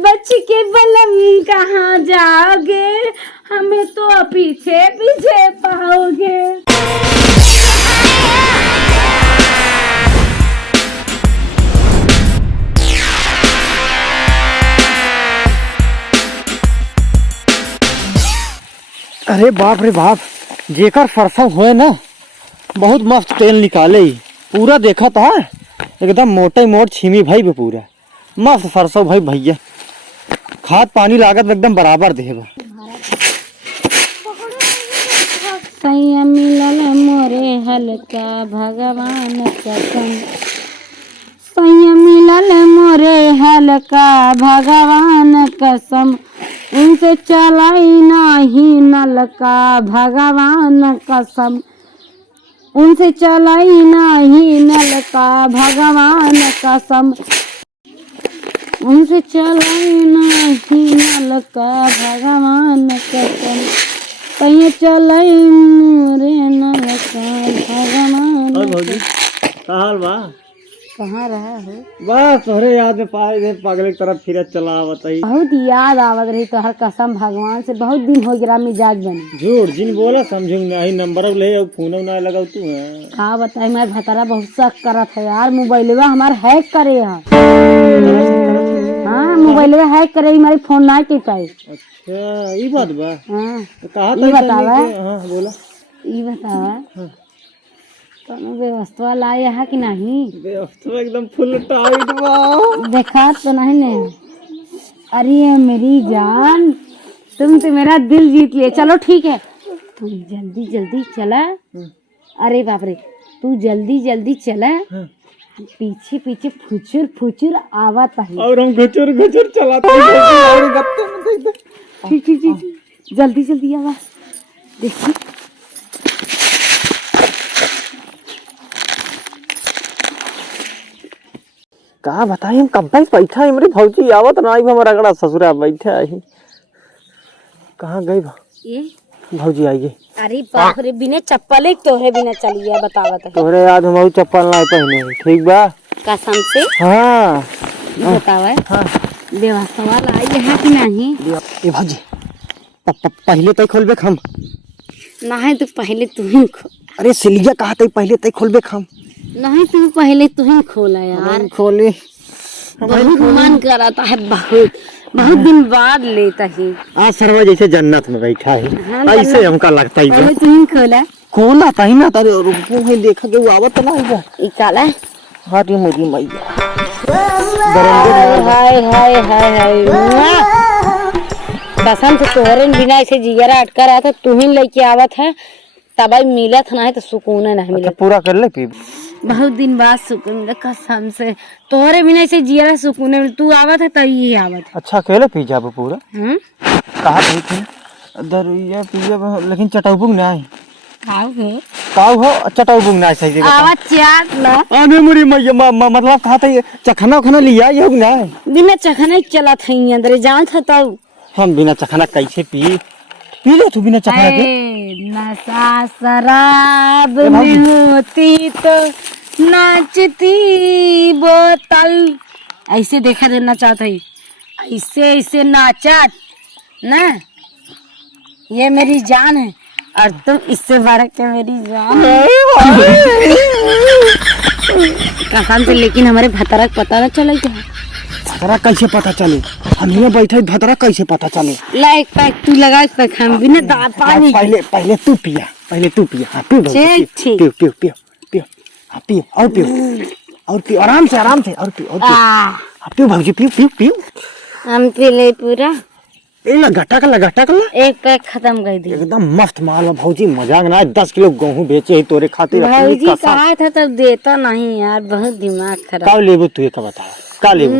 बच के बलम कहाँ जाओगे, हमें तो पीछे पीछे पाओगे। अरे बाप रे बाप, जेकर सरसों हुए ना बहुत मस्त तेल निकाले, पूरा देखा था एकदम मोटे मोट छीमी भाई भी पूरा मस्त सरसों भाई भैया, खाद पानी लागत एकदम बराबर देबा। सैया मिलल मोरे हल्का भगवान कसम, सैया मिलल मोरे हल्का भगवान कसम, उनसे चलाई नहीं नलका भगवान कसम, उनसे चलाई नहीं नलका भगवान कसम, उनसे चलाई नहीं नलका भगवान कसम, कहीं चलाई मोरे नलका भगवान। का हाल बा? कहाँ रहा है? बस तोहरे याद में पाए पागल की तरफ फिर चला बताई। बहुत याद आवत रही तो हर कसम भगवान से, बहुत दिन हो गया मिजाज बनी। झूठ जिन बोला समझूंगा नहीं, नंबर ले और फोन ना लगा तू है। हाँ बताई, मैं भतरा बहुत शक करत है यार, मोबाइलवा हमार हैक करे है। हाँ मोबाइलवा हैक करे, हमारी फोन ना के पाई। अच्छा ये बात बा। हाँ तो कहा ये बतावा, हाँ बोला, ये बतावा कोनो व्यवस्था लाए है कि नहीं? व्यवस्था एकदम फुल टाइट बा। देखा तो नहीं ने? अरे मेरी जान, तुम तो मेरा दिल जीत लिए। चलो ठीक है, तुम जल्दी जल्दी चला। अरे बाप रे, तू जल्दी जल्दी चला, पीछे पीछे फुचुर फुचुर आवत है और हम घुचुर घुचुर चलाते हैं। ठीक ठीक ठीक, जल्दी जल्दी आवा। देखिए कहा बताई, हम कब तक बैठा है, मेरी भौजी आवत ना आई, हमारा अगड़ा ससुरा बैठा है। कहाँ गई ये भौजी? आई गई। अरे बाप रे, बिना चप्पल तोहरे बिना चलिए बतावत है। तोहरे याद हम चप्पल ना पहने, ठीक बा कसम से। हाँ बतावा हाँ, व्यवस्था लाई है कि नहीं? ये भौजी पहले तय खोलबे हम। नहीं तू पहले तू ही अरे सिलिया कहा तय पहले तय खोलबे हम। नहीं तू पहले तू ही खोला यार। खोले बहुत मन कराता है, बहुत बहुत दिन बाद लेता ही। आज सरवा जैसे जन्नत में बैठा है, हाँ, ऐसे हमका लगता है। पहले तू ही खोला। खोला था ही ना, तारे रुको है देखा के वो आवत ना होगा। ई काला हाँ रे मेरी मैया, हाय हाय हाय हाय, कसम से तोहरे बिना ऐसे जिगरा अटका रहा था, तू ही लेके आवत है तब मिलत ना है तो सुकून नहीं मिले। पूरा कर ले पी। बहुत दिन बाद सुकून मिला कसम से, तोहरे बिना ऐसे जिगरा सुकून मिले। तू आवत है तभी आवत है। अच्छा खेले पी जाबो पूरा। कहा गई थी दरिया पिया, लेकिन चटाउबुग ना है। काऊ हो चटाउबुग ना सही जगह। आवाज चाट ना। अरे मेरी मैया मतलब कहा था चखना खना लिया ये ना है। बिना चखना चला था अंदर जान था तब। हम बिना चखना कैसे पी ले तू बिना चखना के? नशा शराब में होती तो नाचती बोतल। ऐसे देखा देना चाहता है, ऐसे ऐसे नाचा ना, ये मेरी जान है और तुम इससे बढ़ के मेरी जान है। कसम से, लेकिन हमारे भतरा पता ना चला क्या? भतरा कैसे पता चले? हम यहाँ बैठे, भतरा कैसे पता चले? लाइक पैक तू लगा पैक, हम बिना दांत पानी। पहले तू पिया, पहले तू पिया। हाँ पियो ठीक पियो पियो पियो पियो, हाँ पियो और पियो और पियो, आराम से और पियो और पियो। हाँ पियो भौजी, पियो पियो पियो। हम पी ले पूरा। घटा कला एक पैक खत्म कर दी। एकदम मस्त माल है भौजी, मजाक ना। 10 किलो गेहूं बेचे ही तोरे खातिर। भौजी कहा था तब देता नहीं यार, बहुत दिमाग खराब। का लेबो तू ये बता, का लेबो?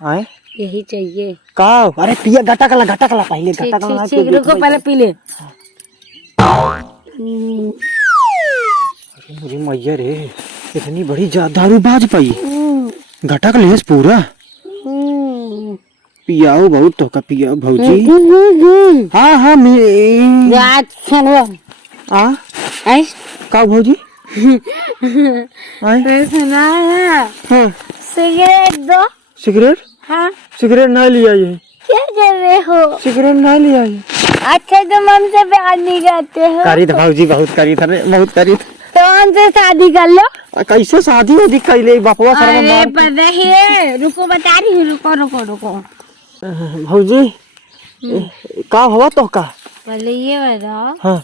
आए यही चाहिए। का? अरे पिया घटा कला पहले घटा कला। ठीक रुको, पहले पी ले। अरे मेरी मैया रे, इतनी बड़ी दारूबाज पाई। घटा कला पूरा पियाओ, बहुत तो का पियाओ भौजी। हाँ हाँ का भौजी? सुना है? हाँ। सिगरेट दो। सिगरेट? हाँ सिगरेट ना लिया ये, क्या कर रहे हो? सिगरेट ना लिया ये। अच्छा तुम हमसे प्यार नहीं करते हो करी था भाजी, बहुत करी था रे, बहुत करी था। तो हमसे शादी कर लो। कैसे शादी होगी कैले बापवा सारा अरे मार। पता है, रुको बता रही हूँ, रुको रुको रुको। भौजी का हुआ तो का? पहले ये बताओ, हाँ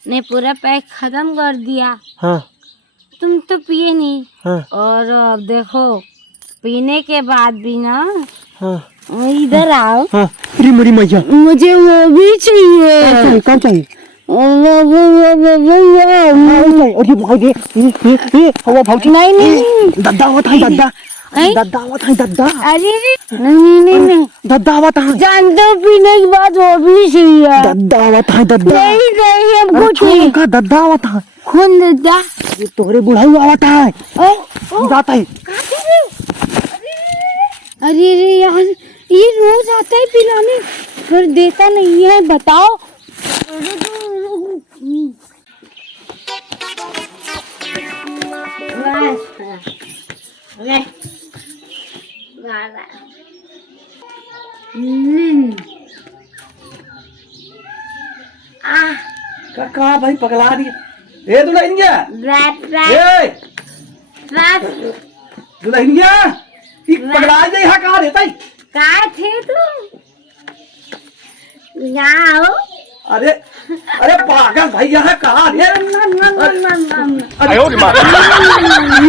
ने पूरा पैक खत्म कर दिया, हाँ तुम तो पिए नहीं, हाँ और अब देखो पीने के बाद भी ना, हाँ इधर आओ, हाँ। अरे मेरी मैया, मुझे वो भी चाहिए। कौन चाहिए? नहीं अरे भाई दे, ये हवा भौजी। नहीं दद्दा हुआ था, दद्दा दद्दा हुआ था, दद्दा। अरे नहीं दद्दा हुआ था, जानते हो पीने के बाद वो भी चाहिए। दद्दा हुआ था, दद्दा। नहीं हमको छोड़ चाहिए का, दद्दा हुआ था। खून देता। ये तोहरे बुढ़ाई हुआ था, जाता है। अरे अरे यार, ये रोज आता है पिलाने, फिर देता नहीं है, बताओ। का भाई पगला दिया। ए दुल्हनिया, ए दुल्हनिया, ई पगला दे यहाँ कहाँ रहता है? कहाँ थे तुम? यहाँ आओ। अरे अरे पागल भाई यहाँ कहाँ रे? अरे ये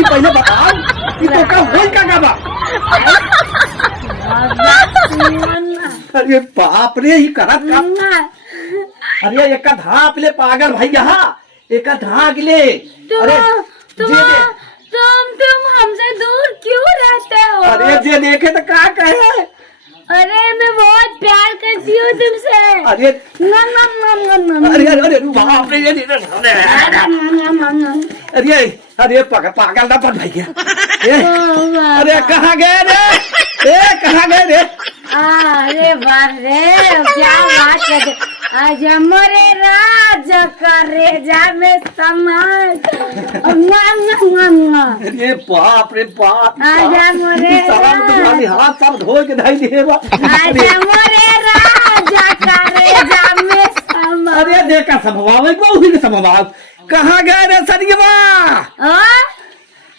पहले बताओ कि तो का होई का बा? अरे बाप रे, ये करत का? अरे एक धाप ले पागल भाई यहाँ, एक धाक ले। अरे तुम हमसे दूर क्यों रहते हो? अरे जे देखे तो क्या कहे? अरे मैं बहुत प्यार करती हूँ तुमसे। अरे अरे अरे बाप रे, अरे अरे पागल ना पड़ भैया। अरे कहाँ गए रे? कहाँ गए रे? अरे बाप रे, क्या बात करते। आज हमारे राजा का रेजा में समाज। अरे बाप रे बाप, आज हमारे हाथ सब धो के ढाई दे। आज हमारे राजा का रेजा में समाज। अरे देखा समवाव बहुत समवाव। कहाँ गए रे सनियवा?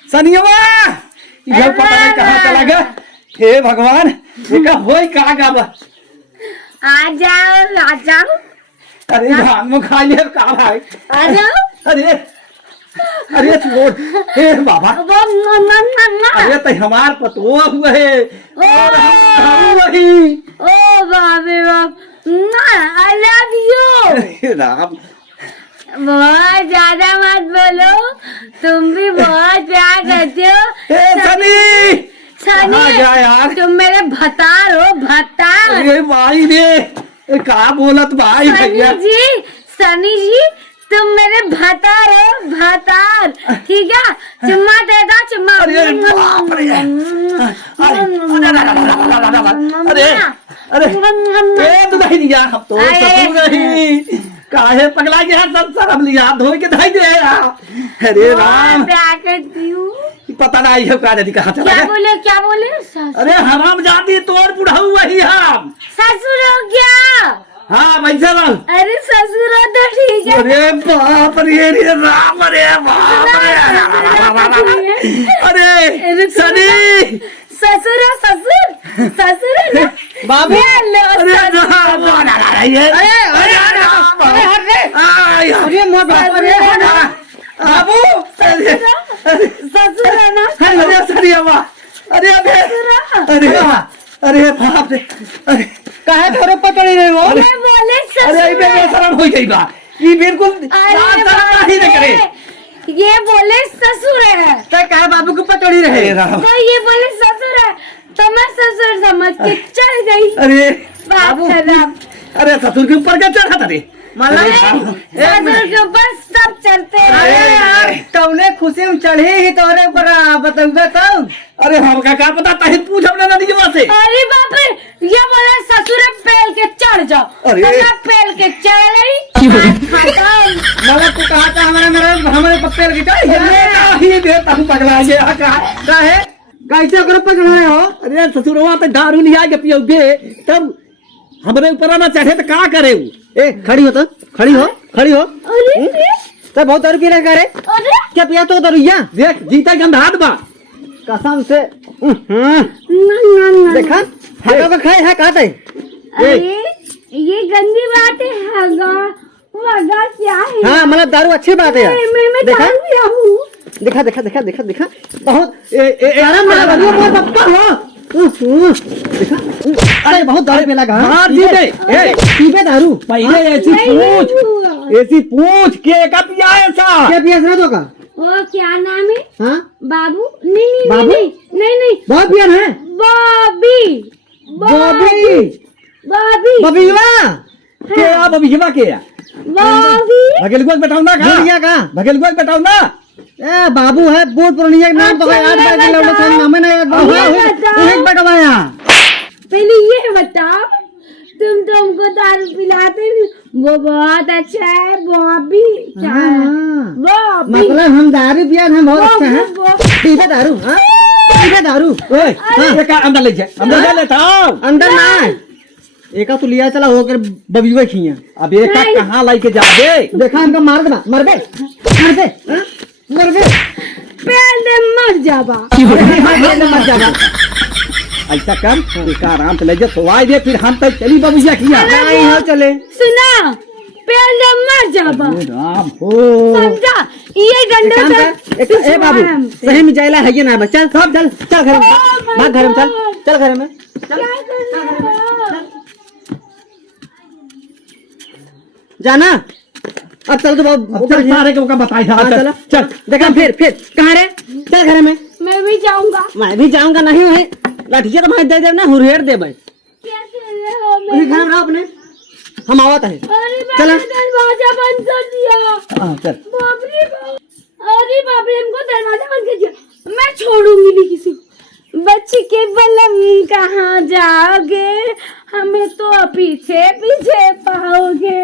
सनियवा ये पता नहीं कहाँ चला गया। हे भगवान, ये होई कहाँ गा? आ जाओ। अरे धान में खा लिया कहाँ भाई? आ जाओ। अरे अरे छोड़, हे बाबा। अरे तो हमार पतो हुआ है, वही। ओ बाबे बाप, आई लव यू। राम, बहुत ज्यादा मत बोलो, तुम भी बहुत प्यार करते हो। सनी सनी यार, तुम मेरे भतार हो, भतार। अरे भाई रे, क्या बोलत भाई भैया? सनी जी तुम मेरे भतार हो, भतार, ठीक है? चुम्मा दे दो, चुम्मा। अरे बाप रे, अरे तो नहीं दिया, हम तो नहीं काहे पगला गया, सब हम लिया धो के धाई दे। अरे राम, प्यार करती हूँ। पता नहीं है क्या कहाँ चला गया? क्या बोले? अरे हराम जाती तोड़ बुढ़ाऊ वही हम। ससुर हो गया? हाँ वैसे बाल। अरे ससुर हो तो ठीक है। अरे बाप रे, राम, अरे बाप रे, अरे सनी, ससुर हो, ससुर है ना? बाबू, बाबू ससुर है ना? अरे सनी अम्मा, अरे अरे अरे बाप रे, अरे काहे तोरे पकड़ी रहे हो? मैं बोले ससुर। अरे इधर शर्म हो गई बा, ये बिल्कुल नहीं करे। ये बोले ससुर है तो कहा बाबू को पकड़ी रहे? तो ये बोले ससुर है तो मैं ससुर समझ के चल गई। अरे बाप खराब। अरे ससुर के ऊपर क्या चढ़ा था रे? ससुर के ऊपर सब चढ़ते हैं। कौने खुशी में चढ़े ही तोरे पर बताऊंगा तब। अरे हमका क्या पता, तही पूछ अपने नदी से। अरे बाप रे, ये बोले ससुर पेल के चढ़ जाओ। अरे तो मैं पेल के चढ़ गई। मतलब तू कहा था हमारे पप्पे की चाहिए दे, तू पगला गया। का है कैसे ओकरे पर चढ़ा रहे हो? अरे ससुरवा तो दारू लिया के पियोगे तब हमरे ऊपर ना चढ़े तो का करे ऊ? ए खड़ी हो तो खड़ी हो खड़ी हो। अरे तो बहुत दारू पी रहे का रे? अरे क्या पिया तो दारूया? देख जीता गंधात बा कसम से ना देखा हागा का खाए है कहते अरे ये गंदी बात है वगा क्या है? हाँ मतलब दारू अच्छी बात है यार। मैं देखा दारू पिया हूँ। देखा देखा देखा देखा देखा बहुत अरे मेरा बनिया बहुत पक्का हो। देखा अरे बहुत दारू पीला का हाँ जी बे ए पीबे दारू पहले ऐसी पूछ के का पिया ऐसा क्या पिया सना तो का? वो क्या नाम है? हाँ बाबू नहीं बाबू? नहीं बहुत पिया है बॉबी बॉबी बॉबी बबीवा के आप अभी जमा के बॉबी भगेलगुआ बताओ ना का भैया का भगेलगुआ बताओ ना ए बाबू है बूढ़ पुरानिया का नाम तो है याद है लौड़ा सा नाम है ना याद एक बटवाया पहले ये बताओ तुम तो हमको दारू पिलाते नहीं वो बहुत अच्छा है बॉबी क्या है? बॉबी मतलब हम दारू पिया हम बहुत अच्छा है पीबे दारू हाँ पीबे दारू ओए ये का अंदर ले जा अंदर ले लेता अंदर ना एका तो लिया चला होकर बबीवा खिया अब ये का कहां लेके जा दे देखा इनका मार दे मर दे हाँ? मर दे पहले मर जाबा मर जाएगा ऐसा कर एक आराम से ले जा सोवाई दे फिर हम तक चली बबुआ किया नहीं हो चले सुना पहले मर जाबा राम हो समझा ये गंडे काम से कर ए बाबू सही में जाइला है ये ना बच्चा सब चल चल घर में भाग घर में चल घर में जाना अब चल तो अब चल सारे को का बताई था चल चल देखा फिर कहाँ रे चल घर में मैं भी जाऊंगा मैं भी जाऊंगा नहीं है लाठिया तो मैं दे दे ना हुरेर दे भाई कैसे हो घर में रहो अपने हम आवत है अरे चला। मैंने दरवाजा बंद कर दिया हां चल बाप रे बाप अरे बाप रे हमको दरवाजा बंद कर दिया मैं छोड़ूंगी नहीं किसी को बच्चे के बलम कहाँ जाओगे हमें तो पीछे पीछे पाओगे